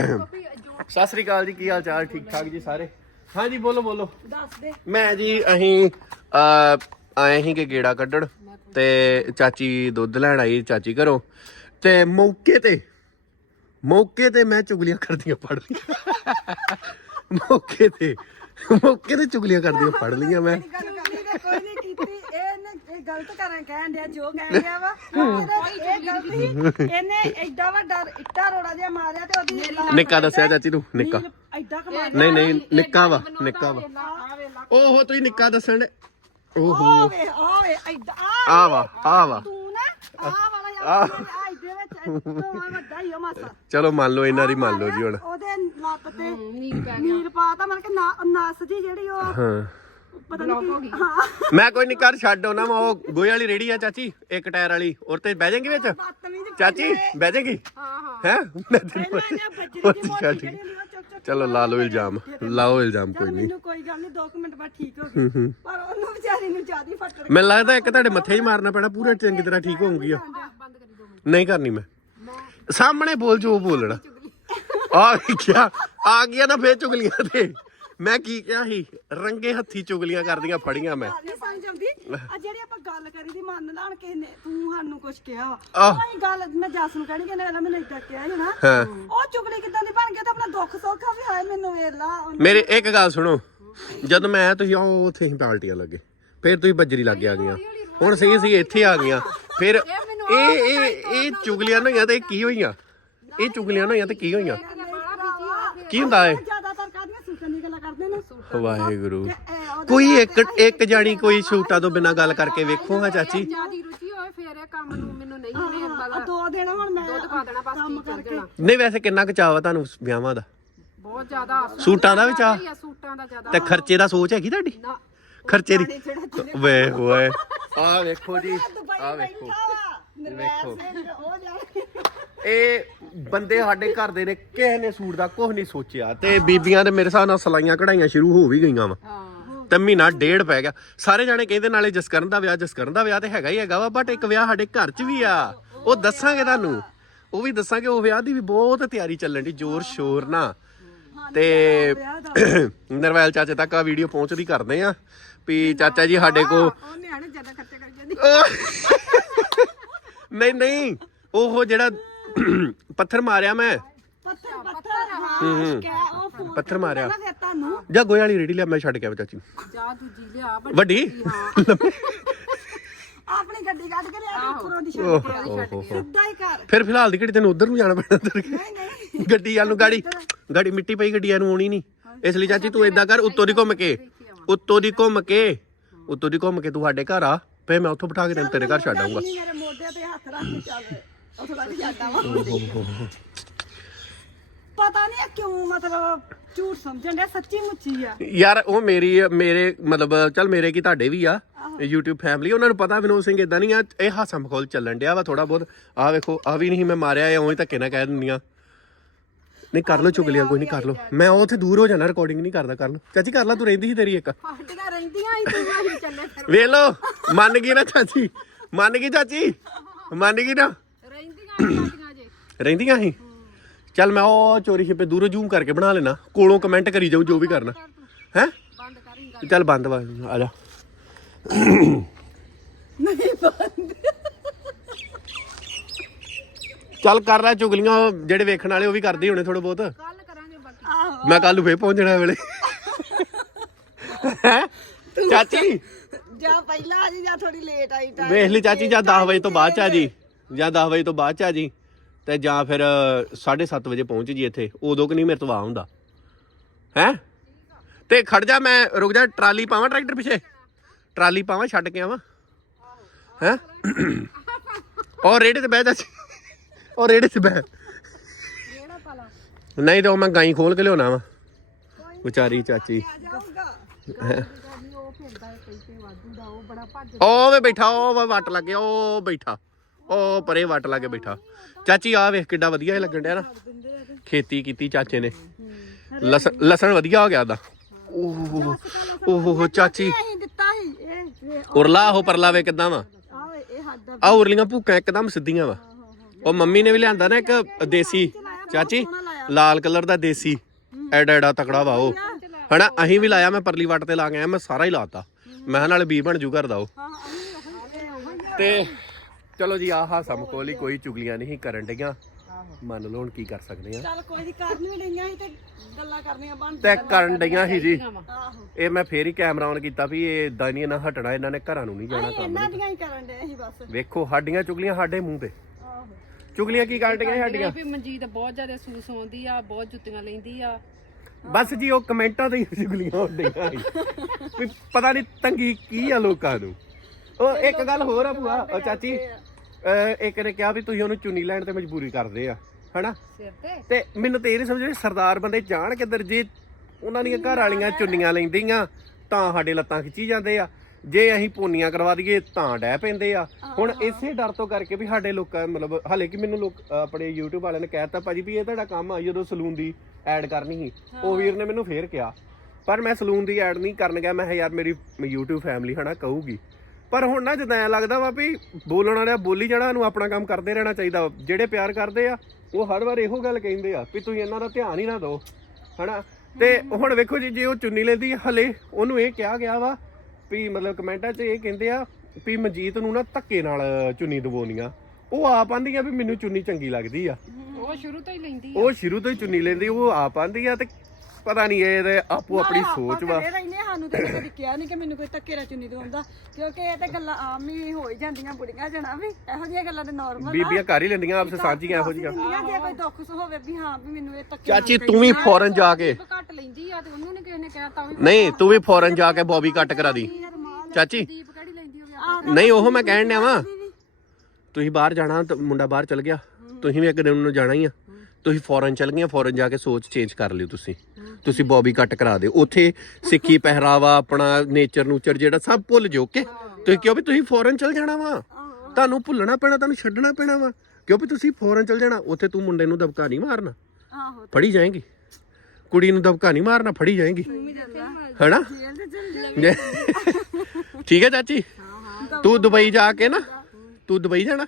ਸਤਿ ਸ੍ਰੀ ਅਕਾਲ ਜੀ ਕੀ ਹਾਲ ਚਾਲ? ਠੀਕ ਠਾਕ ਜੀ ਸਾਰੇ? ਹਾਂਜੀ ਬੋਲੋ ਬੋਲੋ। ਦੱਸ ਦੇ। ਮੈਂ ਜੀ ਅਸੀਂ ਅਹ, ਆਏ ਸੀ ਕਿ ਗੇੜਾ ਕੱਢਣ ਤੇ ਚਾਚੀ ਦੁੱਧ ਲੈਣ ਆਈ ਚਾਚੀ ਘਰੋਂ ਤੇ ਮੌਕੇ ਤੇ ਮੌਕੇ ਤੇ ਮੈਂ ਚੁਗਲੀਆਂ ਕਰਦੀਆਂ ਫੜ ਲਈਆਂ। ਮੌਕੇ ਤੇ ਮੌਕੇ ਤੇ ਚੁਗਲੀਆਂ ਕਰਦੀਆਂ ਫੜ ਲਈਆਂ ਮੈਂ ਗੱਲ ਕਰਨੀ ਤੇ ਕੋਈ ਨਹੀਂ ਕੀਤੀ ਇਹਨੇ ਇਹ ਗਲਤ ਕਰਨ ਕਹਿਣ ਡਿਆ ਜੋ ਕਹਿਣ ਡਿਆ ਵਾ। ਇਹਦਾ ਇਹ ਗਲਤ ਸੀ। ਇਹਨੇ ਐਡਾ ਵੱਡਾ ਇੱਟਾ ਰੋੜਾ ਜਿਹਾ ਮਾਰਿਆ ਤੇ ਉਹਦੀ ਲਾਤ ਨਿੱਕਾ ਦੱਸਿਆ ਚਾਚੀ ਨੂੰ ਨਿੱਕਾ। ਨੀਲ ਐਡਾ ਕਮਾ ਨਹੀਂ ਨਹੀਂ ਨਿੱਕਾ ਵਾ ਨਿੱਕਾ ਵਾ। ਆ ਓਹੋ ਤੁਸੀਂ ਨਿੱਕਾ ਦੱਸਣ ਦੇ ਆ ਓਹੋ ਵੇ ਆ ਵੇ ਐਡਾ ਆ ਆ ਵਾ ਆ ਵਾ। ਤੂੰ ਨਾ ਆ ਵਾਲਾ ਯਾਰ ਆ ਇਹਦੇ ਵਿੱਚ ਤੋਂ ਵੱਡਾ ਹੀ ਉਹ ਮਾਸਾ। ਚਲੋ ਮੰਨ ਲਓ ਇਹਨਾਂ ਦੀ ਮੰਨ ਲਓ ਜੀ ਹੁਣ। ਉਹਦੇ ਲੱਤ ਤੇ ਨੀਲ ਪਾਤਾ ਮਰ ਕੇ ਨਾ- ਨਸ ਜੀ ਜਿਹੜੀ ਉਹ ਹਾਂ। ਪਤਾ ਨਹੀਂ ਮੈਂ ਕੋਈ ਨਹੀਂ ਕਰ ਛੱਡ ਉਹਨਾਂ ਮੈਂ ਉਹ ਗੋਹੇ ਵਾਲੀ ਰੇੜੀ ਆ ਚਾਚੀ ਇੱਕ ਟਾਇਰ ਵਾਲੀ ਔਰ ਤੇ ਬਹਿ ਜਾਏਗੀ ਵਿੱਚ? ਬਦਤਮੀਜ਼ ਚਾਚੀ ਬਹਿ ਜਾਏਗੀ? ਹਾਂ ਹਾਂ। ਹੈ? ਮੈਂ ਤੈਨੂੰ ਉਹ ਚੁੱਕ ਚਲੋ ਲਾ ਲਓ ਇਲਜ਼ਾਮ ਲਾਓ ਇਲਜ਼ਾਮ ਕੋਈ ਨਹੀਂ ਮੈਨੂੰ ਕੋਈ ਗੱਲ ਨਹੀਂ 2 ਮਿੰਟ ਬਾਅਦ ਠੀਕ ਹੋ ਗਈ। ਪਰ ਉਹਨੂੰ ਵਿਚਾਰੀ ਨੂੰ ਜਿਆਦੀ ਫੱਟੜ ਮੈਨੂੰ ਲੱਗਦਾ ਇੱਕ ਤੁਹਾਡੇ ਮੱਥੇ ਹੀ ਮਾਰਨਾ ਪੈਣਾ ਪੂਰਾ ਚੰਗੀ ਤਰ੍ਹਾਂ ਠੀਕ ਹੋਊਗੀ ਉਹ। ਨਹੀਂ ਕਰਨੀ ਮੈਂ। ਸਾਹਮਣੇ ਬੋਲ ਜੋ ਬੋਲਣਾ। ਆ ਗਿਆ ਆ ਗਿਆ ਨਾ ਫੇਰ ਚੁਗਲੀਆਂ ਤੇ। ਮੈਂ ਕੀ ਕਿਹਾ ਸੀ? ਰੰਗੇ ਹੱਥੀ ਚੁਗਲੀਆਂ ਕਰਦੀਆਂ ਫੜੀਆਂ ਮੈਂ। ਨਹੀਂ ਸਮਝ ਆਉਂਦੀ ਆ ਜਿਹੜੀ ਆਪਾਂ ਗੱਲ ਕਰੀ ਦੀ ਮੰਨ ਲਾਣ ਕਿਸੇ ਨੇ ਤੂੰ ਸਾਨੂੰ ਕੁਝ ਕਿਹਾ ਵਾ। ਆਹ। ਕੋਈ ਗੱਲ ਮੈਂ ਜੱਸ ਨੂੰ ਕਹਿਣੀ ਕਿ ਇਹਨੇ ਪਹਿਲਾਂ ਮੈਨੂੰ ਇਦਾਂ ਕਿਹਾ ਸੀ ਨਾ। ਹਾਂ। ਉਹ ਚੁਗਲੀ ਕਿਦਾਂ ਦੀ ਬਣ ਗਿਆ ਤਾਂ ਆਪਣਾ ਦੁੱਖ ਸੁੱਖ ਆ ਵੀ ਹਾਏ ਮੈਨੂੰ ਵੇਖ ਲਾ ਉਹਨੇ- ਮੇਰੇ ਇੱਕ ਗੱਲ ਸੁਣੋ ਜਦੋਂ ਮੈਂ ਆਇਆ ਤੁਸੀਂ ਆਓ ਉੱਥੇ ਹੀ ਪਾਲਟੀਆਂ ਲੱਗੇ। ਫਿਰ ਤੁਸੀਂ ਬੱਜਰੀ ਲੱਗ ਆ ਗਈਆਂ। ਹੁਣ ਸਹੀ ਸਹੀ ਇੱਥੇ ਆ ਗਈਆਂ। ਫਿਰ ਇਹ ਇਹ ਇਹ ਚੁਗਲੀਆਂ ਨਹੀਂ ਤੇ ਕੀ ਹੋਈਆਂ? ਇਹ ਚੁਗਲੀਆਂ ਨਹੀਂ ਤੇ ਕੀ ਹੋਈਆਂ? ਕੀ ਹੁੰਦਾ ਏ ਜ਼ਿਆਦਾਤਰ ਕਾਹਦੀਆਂ ਸੂਟਾਂ ਦੀ ਗੱਲਾਂ ਕਰਦੇ ਨੇ ਵਾਹਿਗੁਰੂ। ਕੋਈ ਇੱਕ ਇੱਕ ਜਾਣੀ ਕੋਈ ਸੂਟਾਂ ਤੋਂ ਬਿਨਾ ਗੱਲ ਕਰਕੇ ਵੇਖੋ ਹਾਂ ਚਾਚੀ। ਜਿਆਦੀ ਰੁਚੀ ਹੋਵੇ ਫੇਰ ਇਹ ਕੰਮ ਨੂੰ ਮੈਨੂੰ ਨਹੀਂ ਵੇਖਦਾ ਆ ਦੋ ਦਿਨ ਹੁਣ ਮੈਂ ਦੁੱਧ ਪਾ ਦੇਣਾ ਬਸ ਕੰਮ ਕੀ ਚੱਲ ਕਰਕੇ। ਜਾਣਾ। ਨਹੀਂ ਵੈਸੇ ਕਿੰਨਾ ਕੁ ਚਾਅ ਵਾ ਤੁਹਾਨੂੰ ਵਿਆਹਾਂ ਦਾ? ਬਹੁਤ ਜ਼ਿਆਦਾ ਸੂਟਾਂ ਦਾ ਵੀ ਚਾਅ? ਆ ਸੂਟਾਂ ਦਾ ਜ਼ਿਆਦਾ। ਤੇ ਖਰਚੇ ਦਾ ਸੋਚ ਹੈਗੀ ਤੁਹਾਡੀ? ਨਾ ਖਰਚੇ ਦੀ। ਵੇ ਓਏ ਆ ਵੇਖੋ ਜੀ ਆ ਵੇਖੋ। ਵੇਖੋ। ਉਹ ਜਾ ਇਹ ਬੰਦੇ ਸਾਡੇ ਘਰ ਦੇ ਨੇ ਕਿਸੇ ਨੇ ਸੂਟ ਦਾ ਕੁਝ ਨਹੀਂ ਸੋਚਿਆ ਤੇ ਬੀਬੀਆਂ ਦੇ ਮੇਰੇ ਹਿਸਾਬ ਨਾਲ ਸਲਾਈਆਂ ਕਢਾਈਆਂ ਸ਼ੁਰੂ ਹੋ ਵੀ ਗਈਆਂ ਵਾ। ਤੇ ਮਹੀਨਾ ਡੇਢ ਪੈ ਗਿਆ। ਸਾਰੇ ਜਾਣੇ ਕਹਿੰਦੇ ਨਾਲੇ ਜਸਕਰਨ ਦਾ ਵਿਆਹ ਜਸਕਰਨ ਦਾ ਵਿਆਹ ਤੇ ਹੈਗਾ ਹੀ ਹੈਗਾ ਵਾ ਬਟ ਇੱਕ ਵਿਆਹ ਸਾਡੇ ਘਰ 'ਚ ਵੀ ਆ। ਉਹ ਦੱਸਾਂਗੇ ਤੁਹਾਨੂੰ। ਉਹ ਵੀ ਦੱਸਾਂਗੇ ਉਹ ਵਿਆਹ ਦੀ ਵੀ ਬਹੁਤ ਤਿਆਰੀ ਚੱਲਣ ਦੀ ਜ਼ੋਰ ਸ਼ੋਰ ਨਾ ਤੇ ਨਰਵੈਲ ਚਾਚੇ ਤੱਕ ਆ ਵੀਡੀਓ ਪਹੁੰਚਦੀ ਕਰਦੇ ਆ। ਵੀ ਚਾਚਾ ਜੀ ਸਾਡੇ ਕੋ ਉਹ ਨਿਆਣੇ ਜ਼ਿਆਦਾ ਖਰਚੇ ਕਰੀ ਜਾਂਦੀ ਨਹੀਂ ਨਹੀਂ। ਉਹ ਜਿਹੜਾ ਪੱਥਰ ਮਾਰਿਆ ਮੈਂ। ਪੱਥਰ ਪੱਥਰ ਹਾਂ ਕਹਿ ਉਹ ਫੋਨ ਪੱਥਰ ਮਾਰਿਆ। ਨਾ ਫਿਰ ਤੁਹਾਨੂੰ ਜਾਂ ਗੋਏ ਵਾਲੀ ਰੇੜੀ ਲਿਆ ਮੈਂ ਛੱਡ ਕੇ ਚਾਚੀ। ਨੂੰ। ਜਾ ਦੂਜੀ ਲਿਆ ਵੱਡੀ ਵੱਡੀ? ਆਪਣੀ ਗੱਡੀ ਕੱਢ ਕੇ ਲਿਆ ਉੱਪਰੋਂ ਦੀ ਓਹ, ਛੱਡ ਕੇ ਓਹ, ਓਹ, ਓਹ। ਸਿੱਧਾ ਹੀ ਘਰ। ਫਿਰ ਫਿਲਹਾਲ ਦੀ ਘੜੀ ਤੈਨੂੰ ਉਧਰ ਨੂੰ ਜਾਣਾ ਪੈਣਾ ਉੱਧਰ ਨਹੀਂ ਨਹੀਂ। ਗੱਡੀ ਵੱਲ ਨੂੰ ਗਾੜੀ ਗਾੜੀ ਮਿੱਟੀ ਪਈ ਗੱਡੀਆਂ ਨੂੰ ਆਉਣੀ ਨਹੀਂ। ਇਸ ਲਈ ਚਾਚੀ ਤੂੰ ਏਦਾਂ ਕਰ ਉੱਤੋਂ ਦੀ ਘੁੰਮ ਕੇ ਉੱਤੋਂ ਦੀ ਘੁੰਮ ਕੇ ਉੱਤੋਂ ਦੀ ਘੁੰਮ ਕੇ ਤੂੰ ਸਾਡੇ ਘਰ ਆ। ਫੇ ਮੈਂ ਉੱਥੋਂ ਬਿਠਾ ਕੇ ਤੈਨੂੰ ਤੇਰੇ ਘਰ ਛੱਡ ਆਊਂਗਾ। ਨਹੀਂ ਮੇਰੇ ਮੋਢੇ ਤੇ ਹੱਥ ਰੱਖ ਕੇ ਚੱਲ। ਉੱਥੇ ਲੱਗ ਜਾਂਦਾ ਵਾ ਪਤਾ ਨਹੀਂ ਕਿਉਂ ਮਤਲਬ ਝੂਠ ਸਮਝਣ ਡਿਆ ਸੱਚੀ ਮੁੱਚੀ ਆ। ਯਾਰ ਉਹ ਮੇਰੀ ਮੇਰੇ ਮਤਲਬ ਚੱਲ ਮੇਰੇ ਕੀ ਤੁਹਾਡੇ ਵੀ ਆ YouTube ਫੈਮਿਲੀ ਉਹਨਾਂ ਨੂੰ ਪਤਾ ਵਿਨੋਦ ਸਿੰਘ ਇਦਾਂ ਨਹੀਂ ਆ ਇਹ ਹਾਸਾ ਮਖੌਲ ਚੱਲਣ ਡਿਆ ਵਾ ਥੋੜਾ ਬਹੁਤ। ਆ ਵੇਖੋ ਆ ਵੀ ਨਹੀਂ ਮੈਂ ਮਾਰਿਆ ਇਹ ਉਵੇਂ ਧੱਕੇ ਨਾਲ ਕਹਿ ਦਿੰਦੀਆਂ। ਨਹੀਂ ਕਰ ਲੋ ਚੁਗਲੀਆਂ ਕੋਈ ਨਹੀਂ ਕਰ ਲੋ ਮੈਂ ਉੱਥੇ ਦੂਰ ਹੋ ਜਾਣਾ ਰਿਕਾਰਡਿੰਗ ਨਹੀਂ ਕਰਦਾ ਕਰ ਲੋ ਚਾਚੀ ਕਰ ਲਾ ਤੂੰ ਰਹਿੰਦੀ ਸੀ ਤੇਰੀ ਇੱਕ। ਸਾਡੀਆਂ ਰਹਿੰਦੀਆਂ ਹੀ ਤੂੰ ਅਸੀਂ ਚੱਲੇ ਫਿਰ। ਵੇਖ ਲੋ ਮੰਨ ਗਈ ਨਾ ਚਾਚੀ? ਮੰਨ ਗਈ ਚਾਚੀ? ਮੰਨ ਗਈ ਨਾ? ਰਹਿੰਦੀਆਂ ਸੀ? ਚੱਲ ਮੈਂ ਉਹ ਚੋਰੀ ਛਿਪੇ ਦੂਰੋਂ ਜ਼ੂਮ ਕਰਕੇ ਬਣਾ ਲੈਣਾ। ਕੋਲੋਂ ਕਮੈਂਟ ਕਰੀ ਜਾਊ ਜੋ ਵੀ ਕਰਨਾ। ਹੈ? ਬੰਦ ਕਰੀ ਚੱਲ ਬੰਦ ਵਾ ਆ ਜਾ। ਨਹੀਂ ਬੰਦ। ਚੱਲ ਕਰ ਲੈ ਚੁਗਲੀਆਂ ਜਿਹੜੇ ਵੇਖਣ ਵਾਲੇ ਉਹ ਵੀ ਕਰਦੇ ਹੋਣੇ ਥੋੜੇ ਬਹੁਤ। ਕੱਲ ਕਰਾਂਗੇ ਬਾਕੀ। ਆਹੋ। ਮੈਂ ਕੱਲ ਨੂੰ ਫੇਰ ਪਹੁੰਚਣਾ ਵੇਲੇ। ਹੈਂ? ਚਾਚੀ? ਜਾਂ ਪਹਿਲਾਂ ਆ ਜੀ ਜਾਂ ਥੋੜੀ ਲੇਟ ਆਈ ਟਾਈਮ ਵੇਖ ਲਈ ਚਾਚੀ ਜਾਂ 10 ਵਜੇ ਤੋਂ ਬਾਅਦ ਚ ਆ ਜੀ। ਜਾਂ 10 ਵਜੇ ਤੋਂ ਬਾਅਦ ਚ ਆ ਜੀ ਤੇ ਜਾਂ ਫਿਰ 7:30 ਵਜੇ ਪਹੁੰਚ ਜੀ ਇੱਥੇ, ਉਦੋਂ ਕਿ ਨਹੀਂ ਮੇਰੇ ਤੋਂ ਆ ਹੁੰਦਾ। ਹੈ? ਤੇ ਖੜ ਜਾ ਮੈਂ, ਰੁਕ ਜਾ, ਟਰਾਲੀ ਪਾਵਾਂ ਟਰੈਕਟਰ ਪਿੱਛੇ? ਟਰਾਲੀ ਪਾਵਾਂ, ਛੱਡ ਕੇ ਆਵਾਂ? ਹੈ? ਔਰ ਰੇੜੇ ਤੇ ਬਹਿ ਜਾ। ਔਰ ਰੇੜੇ ਤੇ ਬਹਿ। ਨਹੀਂ ਤਾਂ ਉਹ ਮੈਂ ਗਾਈ ਖੋਲ ਕੇ ਲਿਆਉਣਾ ਵਾ। ਵਿਚਾਰੀ ਚਾਚੀ। ਜਾਊਗਾ ਉਹ ਵੇ ਬੈਠਾ, ਉਹ ਵੇ ਵੱਟ ਲੱਗ ਗਿਆ, ਉਹ ਬੈਠਾ। ਉਹ ਪਰੇ ਵੱਟ ਕੇ ਬੈਠਾ। ਚਾਚੀ ਆ ਵੇਖ ਕਿੱਡਾ ਵਧੀਆ ਇਹ ਲੱਗਣ ਡਿਆ ਨਾ। ਖੇਤੀ ਕੀਤੀ ਚਾਚੇ ਨੇ। ਲਸਣ ਲਸਣ ਵਧੀਆ ਹੋ ਗਿਆ ਉਹਦਾ। ਓਹ ਓਹ ਚਾਚੀ। ਉਰਲਾ, ਉਹ ਪਰਲਾ ਵੇ ਕਿਦਾਂ ਵਾ? ਆ ਉਰਲੀਆਂ ਭੂਕਾਂ ਇੱਕਦਮ ਸਿੱਧੀਆਂ ਵਾ। ਉਹ ਮੰਮੀ ਨੇ ਵੀ ਲਿਆਂਦਾ ਨਾ ਇੱਕ ਦੇਸੀ। ਚਾਚੀ, ਲਾਲ ਕਲਰ ਦਾ ਦੇਸੀ। ਐਡਾ ਐਡਾ ਤਕੜਾ ਵਾ ਉਹ। ਹਨਾ ਅਸੀਂ ਵੀ ਲਾਇਆ, ਮੈਂ ਪਰਲੀ ਵੱਟ ਤੇ ਲਾ ਕੇ ਆਇਆ, ਮੈਂ ਸਾਰਾ ਹੀ ਲਾਤਾ। ਮੈਂ ਕਿਹਾ ਨਾਲੇ ਬੀ ਬਣ ਜੂ ਘਰ ਦਾ ਉਹ। ਤੇ ਚਲੋ ਜੀ ਆਹ ਹਾਸਾ ਮਕੋਲੀ ਕੋਈ ਚੁਗਲੀਆਂ ਨਹੀਂ ਕਰਨ ਡਈਆਂ। ਮੰਨ ਲਓ ਹੁਣ ਕੀ ਕਰ ਸਕਦੇ ਆ। ਚੱਲ ਕੋਈ ਨਹੀਂ ਕਰਨ ਵੀ ਡਈਆਂ ਸੀ ਤੇ ਗੱਲਾਂ ਕਰਨੀਆਂ ਬਣ ਤੇ ਕਰਨ ਡਈਆਂ ਸੀ ਜੀ। ਆਹੋ। ਇਹ ਮੈਂ ਫੇਰ ਹੀ ਕੈਮਰਾ ਔਨ ਕੀਤਾ ਵੀ ਇਹ ਇਦਾਂ ਨਹੀਂ ਇਹਨਾਂ ਹਟਣਾ ਇਹਨਾਂ ਨੇ ਘਰਾਂ ਨੂੰ ਨਹੀਂ ਜਾਣਾ ਅਸੀਂ ਕੰਮ ਇਹਨਾਂ ਦੀਆਂ ਹੀ ਕਰਨ ਦੇ ਸੀ ਬਸ। ਵੇਖੋ ਸਾਡੀਆਂ ਚੁਗਲੀਆਂ ਸਾਡੇ ਮੂੰਹ ਤੇ। ਆਹੋ। ਚੁਗਲੀਆਂ ਕੀ ਕਰਨ ਡਈਆਂ ਸਾਡੀਆਂ? ਵੀ ਮਨਜੀਤ ਬਹੁਤ ਜ਼ਿਆਦਾ ਸੂਸ ਆਉਂਦੀ ਆ ਬਹੁਤ ਜੁੱਤੀਆਂ ਲੈਂਦੀ ਆ। ਬਸ ਜੀ ਉਹ ਕਮੈਂਟਾਂ ਤੇ ਹੀ ਚੁਗਲੀਆਂ ਹੁੰਦੀਆਂ ਸੀ। ਵੀ ਪਤਾ ਨਹੀਂ ਤੰਗੀ ਕੀ ਆ ਲੋਕਾਂ ਨੂੰ। ਉਹ ਇੱਕ ਗੱਲ ਹੋਰ ਆ ਭੂਆ ਉਹ ਚਾਚੀ ਅਹ ਇੱਕ ਨੇ ਕਿਹਾ ਵੀ ਤੁਸੀਂ ਉਹਨੂੰ ਚੁੰਨੀ ਲੈਣ ਤੇ ਮਜਬੂਰੀ ਕਰਦੇ ਆ ਹਨਾ? ਸਿਰ ਤੇ? ਤੇ ਮੈਨੂੰ ਤੇ ਇਹ ਨਹੀਂ ਸਮਝ ਸਰਦਾਰ ਬੰਦੇ ਜਾਣ ਕਿੱਧਰ ਜੇ ਉਹਨਾਂ ਦੀਆਂ ਘਰ ਵਾਲੀਆਂ ਚੁੰਨੀਆਂ ਲੈਂਦੀਆਂ ਤਾਂ ਸਾਡੇ ਲੱਤਾਂ ਖਿੱਚੀ ਜਾਂਦੇ ਆ। ਜੇ ਅਸੀਂ ਪੋਨੀਆਂ ਕਰਵਾ ਦਈਏ ਤਾਂ ਡਹਿ ਪੈਂਦੇ ਆ। ਹੁਣ ਇਸੇ ਡਰ ਤੋਂ ਕਰਕੇ ਵੀ ਸਾਡੇ ਲੋਕਾਂ ਮਤਲਬ ਹਾਲੇ ਕਿ ਮੈਨੂੰ ਲੋਕ ਆਪਣੇ YouTube ਵਾਲਿਆਂ ਨੇ ਕਹਿਤਾ ਭਾਜੀ ਵੀ ਇਹ ਤੁਹਾਡਾ ਕੰਮ ਆ ਜਦੋਂ ਸਲੂਨ ਦੀ ਐਡ ਕਰਨੀ ਸੀ। ਉਹ ਵੀਰ ਨੇ ਮੈਨੂੰ ਫੇਰ ਕਿਹਾ। ਪਰ ਮੈਂ ਸਲੂਨ ਦੀ ਐਡ ਨਹੀਂ ਕਰਨ ਗਿਆ ਮੈਂ ਕਿਹਾ ਯਾਰ ਮੇਰੀ YouTube ਫੈਮਿਲੀ ਹਨਾ ਕਹੂਗੀ। ਪਰ ਹੁਣ ਨਾ ਜਦਾਂ ਐਂ ਲੱਗਦਾ ਵਾ ਵੀ ਬੋਲਣ ਵਾਲਿਆ ਬੋਲੀ ਜਾਣਾ ਨੂੰ ਆਪਣਾ ਕੰਮ ਕਰਦੇ ਰਹਿਣਾ ਚਾਹੀਦਾ। ਜਿਹੜੇ ਪਿਆਰ ਕਰਦੇ ਆ ਉਹ ਹਰ ਵਾਰ ਇਹੋ ਗੱਲ ਕਹਿੰਦੇ ਆ ਵੀ ਤੁਸੀਂ ਇਹਨਾਂ ਦਾ ਧਿਆਨ ਹੀ ਨਾ ਦਿਓ ਹਨਾ? ਤੇ ਹੁਣ ਵੇਖੋ ਜੀ ਜੇ ਉਹ ਚੁੰਨੀ ਲੈਂਦੀ ਆ, ਹਲੇ ਉਹਨੂੰ ਇਹ ਕਿਹਾ ਗਿਆ ਵਾ ਵੀ ਮਤਲਬ ਕਮੈਂਟਾਂ 'ਚ ਇਹ ਕਹਿੰਦੇ ਆ ਵੀ ਮਨਜੀਤ ਨੂੰ ਨਾ ਧੱਕੇ ਨਾਲ ਚੁੰਨੀ ਦਵਾਉਣੀਆਂ। ਉਹ ਆਪ ਆਂਦੀ ਆ ਵੀ ਮੈਨੂੰ ਚੁੰਨੀ ਚੰਗੀ ਲੱਗਦੀ ਆ। ਉਹ ਸ਼ੁਰੂ ਤੋਂ ਹੀ ਲੈਂਦੀ ਆ। ਉਹ ਸ਼ੁਰੂ ਤੋਂ ਹੀ ਚੁੰਨੀ ਲੈਂਦੀ ਉਹ ਆਪ ਆਂਦੀ ਆ ਤੇ ਪਤਾ ਨਹੀਂ ਇਹ ਆਪੋ ਆਪਣੀ ਸੋਚ ਵਾ। ਘਰੇ ਰਹਿੰਦੇ ਸਾਨੂੰ ਤੇ ਕਦੇ ਕਿਹਾ ਨਹੀਂ ਕਿ ਮੈਨੂੰ ਕੋਈ ਧੱਕੇ ਨਾਲ ਚੁੰਨੀ ਦਵਾਉਂਦਾ ਕਿਉਂਕਿ ਇਹ ਤੇ ਗੱਲਾਂ ਆਮ ਹੀ ਹੋ ਹੀ ਜਾਂਦੀਆਂ ਬੁੜੀਆਂ ਜਣਾ ਵੀ ਇਹੋ ਜਿਹੀਆਂ ਗੱਲਾਂ ਤੇ ਨਾਰਮਲ ਬੀਬੀਆਂ ਕਰ ਹੀ ਲੈਂਦੀਆਂ ਆਪਸ ਸਾਂਝੀਆਂ ਇਹੋ ਜਿਹੀਆਂ। ਜੇ ਕੋਈ ਦੁੱਖ ਸੁੱਖ ਹੋਵੇ ਵੀ ਹਾਂ ਵੀ ਮੈਨੂੰ ਇਹ ਧੱਕੇ ਚਾਚੀ ਤੂੰ ਵੀ ਫੌਰਨ ਜਾ ਕੇ। ਘੱਟ ਲੈਂਦੀ ਆ ਤੇ ਉਹਨੂੰ ਨੀ ਕਿਸੇ ਨੇ ਕਹਿਤਾ ਵੀ ਨਹੀਂ ਤੂੰ ਵੀ ਫੌਰਨ ਜਾ ਕੇ ਬੌਬੀ ਕੱਟ ਕਰਾ ਦੀ। ਚਾਚੀ। ਦੀਪ ਕਿਹੜੀ ਲੈਂਦੀ ਹੋਵੇ ਨਹੀਂ ਉਹ ਮੈਂ ਕਹਿਣ ਡਿਆ ਵਾਂ। ਤੁਸੀਂ ਬਾਹਰ ਜਾਣਾ ਮੁੰਡਾ ਬਾਹਰ ਚਲ ਗਿਆ। ਤੁਸੀਂ ਵੀ ਇੱਕ ਦਿਨ ਨੂੰ ਜਾਣਾ ਹੀ ਆ। ਤੁਸੀਂ ਫੌਰਨ ਚਲ ਗਏ ਫੌਰਨ ਜਾ ਕੇ ਸੋਚ ਚੇਂਜ ਕਰ ਲਿਓ ਤੁਸੀਂ। ਤੁਸੀਂ ਬੌਬੀ ਕੱਟ ਕਰਾ ਦਿਓ। ਉੱਥੇ ਸਿੱਖੀ ਪਹਿਰਾਵਾ ਆਪਣਾ ਨੇਚਰ ਨੂਚਰ ਜਿਹੜਾ ਸਭ ਭੁੱਲ ਜਾਓ ਕਿ ਤੁਸੀਂ ਕਿਉਂ ਵੀ ਤੁਸੀਂ ਫੌਰਨ ਚਲ ਜਾਣਾ ਵਾ? ਤੁਹਾਨੂੰ ਭੁੱਲਣਾ ਪੈਣਾ ਤੁਹਾਨੂੰ ਛੱਡਣਾ ਪੈਣਾ ਵਾ। ਕਿਉਂ ਵੀ ਤੁਸੀਂ ਫੌਰਨ ਚਲ ਜਾਣਾ? ਉੱਥੇ ਤੂੰ ਮੁੰਡੇ ਨੂੰ ਦਬਕਾ ਨਹੀਂ ਮਾਰਨਾ। ਆਹੋ। ਫੜੀ ਜਾਏਗੀ। ਕੁੜੀ ਨੂੰ ਦਬਕਾ ਨਹੀਂ ਮਾਰਨਾ ਫੜੀ ਜਾਏਗੀ। ਹੈਨਾ? ਜਾ ਠੀਕ ਹੈ ਚਾਚੀ? ਤੂੰ ਦੁਬਈ ਜਾ ਕੇ ਨਾ ਤੂੰ ਦੁਬਈ ਜਾਣਾ।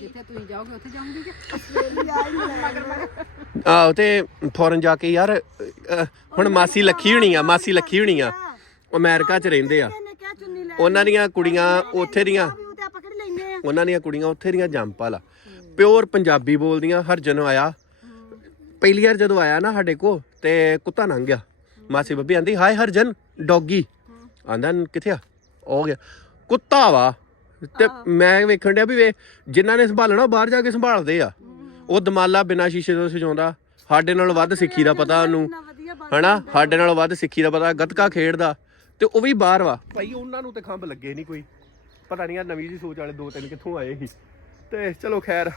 ਜਿੱਥੇ ਤੁਸੀਂ ਜਾਓਗੇ ਉੱਥੇ ਜਾਊਂਗੀ ਕਿ? ਆਹੋ ਤੇ ਫੌਰਨ ਜਾ ਕੇ ਯਾਰ ਅਹ, ਹੁਣ ਮਾਸੀ ਲੱਖੀ ਹੋਣੀ ਆ ਮਾਸੀ ਲੱਖੀ ਹੋਣੀ ਆ। ਉਹ ਅਮਰੀਕਾ 'ਚ ਰਹਿੰਦੇ ਆ। ਇਹਨੇ ਕਿਹਾ ਚੁੰਨੀ ਲੈ ਉਹਨਾਂ ਦੀਆਂ ਕੁੜੀਆਂ ਉੱਥੇ ਦੀਆਂ ਵੀ ਉਹ ਤੇ ਆਪਾਂ ਕਿਹੜੇ ਲੈਨੇ ਆ? ਉਹਨਾਂ ਦੀਆਂ ਕੁੜੀਆਂ ਉੱਥੇ ਦੀਆਂ ਜੰਪਾਲ ਆ। ਪਿਓਰ ਪੰਜਾਬੀ ਬੋਲਦੀਆਂ ਹਰਜਨ ਆਇਆ। ਪਹਿਲੀ ਵਾਰ ਜਦੋਂ ਆਇਆ ਨਾ ਸਾਡੇ ਕੋ ਤੇ ਕੁੱਤਾ ਲੰਘ ਗਿਆ। ਮਾਸੀ ਬੱਬੀ ਆਂਦੀ ਹਾਏ ਹਰਜਨ ਡੌਗੀ। ਆਂਦਾ ਕਿੱਥੇ ਆ? ਉਹ ਗਿਆ ਕੁੱਤਾ ਵਾ। ਤੇ ਮੈਂ ਵੇਖਣ ਡਿਆ ਵੀ ਵੇ ਜਿਨ੍ਹਾਂ ਨੇ ਸੰਭਾਲਣਾ ਉਹ ਬਾਹਰ ਜਾ ਕੇ ਸੰਭਾਲਦੇ ਆ। ਉਹ ਦਮਾਲਾ ਬਿਨਾਂ ਸ਼ੀਸ਼ੇ ਤੋਂ ਸਜਾਉਂਦਾ। ਸਾਡੇ ਨਾਲੋਂ ਵੱਧ ਸਿੱਖੀ ਦਾ ਪਤਾ ਉਹਨੂੰ। ਹਨਾ? ਸਾਡੇ ਨਾਲੋਂ ਵੱਧ ਸਿੱਖੀ ਦਾ ਪਤਾ ਗੱਤਕਾ ਖੇਡਦਾ। ਤੇ ਉਹ ਵੀ ਬਾਹਰ ਵਾ। ਭਾਈ ਉਹਨਾਂ ਨੂੰ ਤੇ ਖੰਭ ਲੱਗੇ ਨਹੀਂ ਕੋਈ। ਪਤਾ ਨਹੀਂ ਆ ਨਵੀਂ ਜੀ ਸੋਚ ਵਾਲੇ ਦੋ ਤਿੰਨ ਕਿੱਥੋਂ ਆਏ ਸੀ। ਤੇ ਚਲੋ ਖੈਰ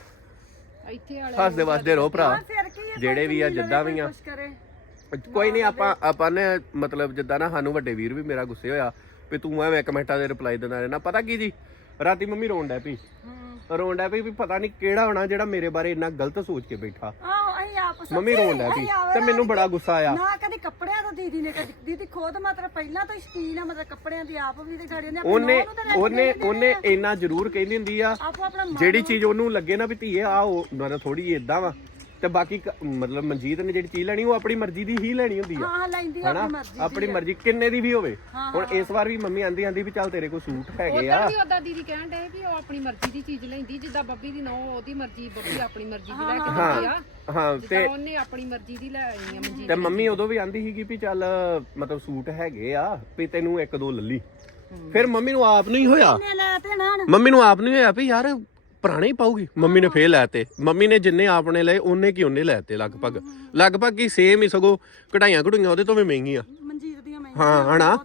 ਇੱਥੇ ਵਾਲੇ ਹੱਸਦੇ ਵਸਦੇ ਰਹੋ ਭਰਾ। ਜਿਹੜੇ ਵੀ ਆ ਜਿੱਦਾਂ ਵੀ ਆ। ਕੋਈ ਨਹੀਂ ਆਪਾਂ ਆਪਾਂ ਨੇ ਮਤਲਬ ਜਿੱਦਾਂ ਨਾ ਸਾਨੂੰ ਵੱਡੇ ਵੀਰ ਵੀ ਮੇਰਾ ਗੁੱਸੇ ਹੋਇਆ। ਵੀ ਤੂੰ ਐਵੇਂ ਕਮੈਂਟਾਂ ਦੇ ਰਿਪਲਾਈ ਦਿੰਦਾ ਰਹਿਣਾ। ਪਤਾ ਕੀ ਜੀ ਰਾਤੀ ਮੰਮੀ ਰੋਣ ਡੈ ਪਈ। ਰੋਣ ਡੈ ਪਈ ਵੀ ਪਤਾ ਨਹੀਂ ਕਿਹੜਾ ਹੋਣਾ ਜਿਹੜਾ ਮੇਰੇ ਬਾਰੇ ਇੰਨਾ ਗਲਤ ਸੋਚ ਕੇ ਬੈਠਾ। ਆਹੋ ਅਸੀਂ ਆਪ ਸੱਚੀ, ਮੰਮੀ ਰੋਣ ਡੈ ਪਈ ਅਸੀਂ ਆਪ ਤੇ ਮੈਨੂੰ ਬੜਾ ਗੁੱਸਾ ਆਇਆ। ਨਾ ਕਦੀ ਕੱਪੜਿਆਂ ਤੋਂ ਦੀਦੀ ਨੇ ਕਦੀ ਦੀਦੀ ਖੁਦ ਮਤਲਬ ਪਹਿਲਾਂ ਤੋਂ ਹੀ ਸ਼ਕੀਨ ਆ ਮਤਲਬ ਕੱਪੜਿਆਂ ਦੀ ਆਪ ਵੀ ਤੇ ਗਾੜੀਆਂ ਦੇ ਉਹਨੇ ਉਹਨੇ ਉਹਨੇ ਇੰਨਾ ਜ਼ਰੂਰ ਕਹਿੰਦੀ ਹੁੰਦੀ ਆ ਆਪੋ ਆਪਣਾ ਮਨ ਜਿਹੜੀ ਚੀਜ਼ ਉਹਨੂੰ ਲੱਗੇ ਨਾ ਵੀ ਧੀਏ ਆ ਉਹ ਮਤਲਬ ਥੋੜੀ ਇਦਾਂ ਵਾ। ਤੇ ਬਾਕੀ ਕ- ਮਤਲਬ ਮਨਜੀਤ ਨੇ ਜਿਹੜੀ ਚੀਜ਼ ਲੈਣੀ ਉਹ ਆਪਣੀ ਮਰਜ਼ੀ ਦੀ ਹੀ ਲੈਣੀ ਹੁੰਦੀ ਆ। ਹਾਂ ਲੈਂਦੀ ਆ ਹਨਾ? ਆਪਣੀ ਮਰਜ਼ੀ ਆਪਣੀ ਮਰਜ਼ੀ ਕਿੰਨੇ ਦੀ ਵੀ ਹੋਵੇ। ਹੁਣ ਇਸ ਵਾਰ ਵੀ ਮੰਮੀ ਆਂਦੀ ਆਂਦੀ ਵੀ ਚੱਲ ਤੇਰੇ ਕੋਲ ਸੂਟ ਹੈਗੇ ਆ। ਉਧਰ ਵੀ ਉਹਦਾ ਦੀਦੀ ਕਹਿਣ ਡੇ ਕਿ ਉਹ ਆਪਣੀ ਮਰਜ਼ੀ ਦੀ ਚੀਜ਼ ਲੈਂਦੀ ਜਿੱਦਾਂ ਬੱਬੀ ਦੀ ਨੋ ਉਹਦੀ ਮਰਜ਼ੀ ਬੱਬੀ ਆਪਣੀ ਮਰਜ਼ੀ ਦੀ ਲੈ ਕੇ ਦਿੰਦੀ ਆ। ਹਾਂ ਜਿੱਦਾਂ ਤੇ ਉਹਨੇ ਆਪਣੀ ਮਰਜ਼ੀ ਦੀ ਲੈ ਆਈ ਆ ਮਨਜੀਤ ਤੇ ਮੰਮੀ ਉਦੋਂ ਵੀ ਆਂਦੀ ਸੀਗੀ ਵੀ ਚੱਲ ਮਤਲਬ ਸੂਟ ਹੈਗੇ ਆ ਵੀ ਤੈਨੂੰ ਇੱਕ ਦੋ ਲੱਲੀ। ਫਿਰ ਮੰਮੀ ਨੂੰ ਆਪ ਨਹੀਂ ਹੋਇਆ। ਨੇ ਲੈ ਤੇ ਨਾ ਮੰਮੀ ਨੂੰ ਆਪ ਨਹੀਂ ਹੋਇਆ ਵੀ ਯਾਰ ਪੁਰਾਣੇ ਹੀ ਪਾਉਗੀ ਮੰਮੀ ਨੇ ਫੇਰ ਲੈਤੇ ਮੰਮੀ ਨੇ ਜਿੰਨੇ ਆਪਣੇ ਲਏ ਉਹਨੇ ਕੀ ਉਹਨੇ ਲੈਤੇ ਲਗਭਗ। ਲਗਭਗ ਹੀ ਸੇਮ ਹੀ ਸਗੋ ਕਢਾਈਆਂ ਕਢੂਈਆਂ ਉਹਦੇ ਤੋਂ ਵੀ ਮਹਿੰਗੀਆਂ। ਮਨਜੀਤ ਦੀਆਂ ਮੈਂ ਹਾਂ ਹਨਾ?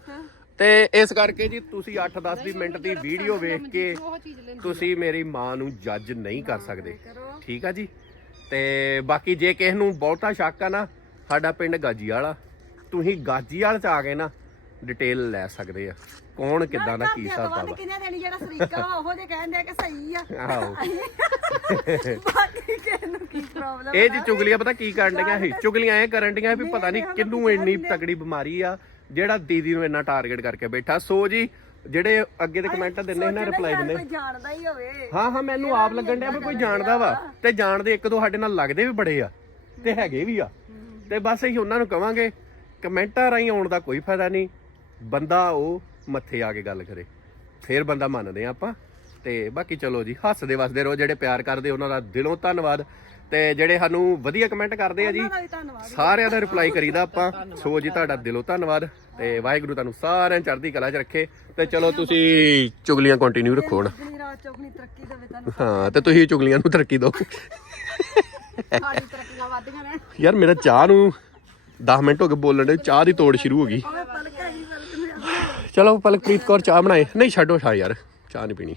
ਤੇ ਇਸ ਕਰਕੇ ਜੀ ਤੁਸੀਂ 8-10 ਦੀ ਮਿੰਟ ਦੀ ਵੀਡੀਓ ਵੇਖ ਕੇ ਤੁਸੀਂ ਮੇਰੀ ਮਾਂ ਨੂੰ ਜੱਜ ਨਹੀਂ ਕਰ ਸਕਦੇ। ਠੀਕ ਆ ਜੀ? ਤੇ ਬਾਕੀ ਜੇ ਕਿਸੇ ਨੂੰ ਬਹੁਤਾ ਸ਼ੱਕ ਆ ਨਾ ਸਾਡਾ ਪਿੰਡ ਗਾਜੀ ਵਾਲਾ ਤੁਸੀਂ ਗਾਜੀ ਵਾਲ ਚ ਆ ਕੇ ਨਾ ਡਿਟੇਲ ਲੈ ਸਕਦੇ ਆ। ਕੌਣ ਕਿੱਦਾਂ ਦਾ ਕੀ ਹਿਸਾਬ ਵੱਧ ਵਾ ਕਿੰਨੇ ਦੇਣੀ ਜਿਹੜਾ ਸਰੀਕਾ ਵਾ ਉਹੋ ਜੇ ਕਹਿੰਦੇ ਆ ਕਿ ਸਹੀ ਆ। ਆਹੋ। ਬਾਕੀ ਕਿਸ ਨੂੰ ਕੀ ਪ੍ਰੋਬਲਮ ਇਹ ਜੀ ਚੁਗਲੀਆਂ ਪਤਾ ਕੀ ਕਰਨ ਡੀਆਂ ਸੀ? ਚੁਗਲੀਆਂ ਇਹ ਕਰਨ ਡੀਆਂ ਵੀ ਪਤਾ ਨਹੀਂ ਕਿੰਨੂੰ ਇੰਨੀ ਤਕੜੀ ਬਿਮਾਰੀ ਆ ਜਿਹੜਾ ਦੀਦੀ ਨੂੰ ਇੰਨਾ ਟਾਰਗੇਟ ਕਰਕੇ ਬੈਠਾ। ਸੋ ਜੀ ਜਿਹੜੇ ਅੱਗੇ ਦੇ ਕਮੈਂਟ ਦਿੰਦੇ ਨੇ ਰਿਪਲਾਈ ਦਿੰਦੇ। ਕੋਈ ਜਾਣਦਾ ਹੀ ਹੋਵੇ। ਹਾਂ ਹਾਂ ਮੈਨੂੰ ਆਪ ਲੱਗਣ ਡਿਆ ਵੀ ਕੋਈ ਜਾਣਦਾ ਵਾ। ਤੇ ਜਾਣਦੇ ਇੱਕ ਦੋ ਸਾਡੇ ਨਾਲ ਲੱਗਦੇ ਵੀ ਬੜੇ ਆ ਤੇ ਹੈਗੇ ਵੀ ਆ। ਤੇ ਬਸ ਅਸੀਂ ਉਹਨਾਂ ਨੂੰ ਕਵਾਂਗੇ ਕਮੈਂਟਾਂ ਰਾਹੀਂ ਆਉਣ ਦਾ ਕੋਈ ਫਾਇਦਾ ਨਹੀਂ। ਬੰਦਾ ਉਹ ਮੱਥੇ ਆ ਕੇ ਗੱਲ ਕਰੇ। ਫੇਰ ਬੰਦਾ ਮੰਨਦੇ ਆ ਆਪਾਂ। ਤੇ ਬਾਕੀ ਚਲੋ ਜੀ ਹੱਸਦੇ ਵਸਦੇ ਰਹੋ ਜਿਹੜੇ ਪਿਆਰ ਕਰਦੇ ਉਹਨਾਂ ਦਾ ਦਿਲੋਂ ਧੰਨਵਾਦ। ਤੇ ਜਿਹੜੇ ਸਾਨੂੰ ਵਧੀਆ ਕਮੈਂਟ ਕਰਦੇ ਆ ਜੀ ਸਾਰਿਆਂ ਦਾ ਰਿਪਲਾਈ ਕਰੀਦਾ ਆਪਾਂ। ਸੋ ਜੀ ਤੁਹਾਡਾ ਦਿਲੋਂ ਧੰਨਵਾਦ। ਤੇ ਵਾਹਿਗੁਰੂ ਤੁਹਾਨੂੰ ਸਾਰਿਆਂ ਚੜ੍ਹਦੀ ਕਲਾ 'ਚ ਰੱਖੇ। ਤੇ ਚਲੋ ਤੁਸੀਂ ਚੁਗਲੀਆਂ ਕੰਟੀਨਿਊ ਰੱਖੋ ਹੁਣ। ਹਾਂ ਤੇ ਤੁਸੀਂ ਚੁਗਲੀਆਂ ਨੂੰ ਤਰੱਕੀ ਦਿਓ। ਸਾਡੀ ਤਰੱਕੀਆਂ ਯਾਰ ਮੇਰਾ ਚਾਹ ਨੂੰ 10 ਮਿੰਟ ਹੋ ਗਏ ਬੋਲਣ ਦੇ ਚਾਹ ਦੀ ਤੋੜ ਸ਼ੁਰੂ ਹੋ ਗਈ ਪਲਕ ਹੈਗੀ ਪਲਕ ਨੂੰ ਚਲੋ ਪਲਕਪ੍ਰੀਤ ਕੌਰ ਚਾਹ ਬਣਾਏ ਨਹੀਂ ਛੱਡੋ ਸ਼ਾ ਯਾਰ ਚਾਹ ਨਹੀਂ ਪੀਣੀ।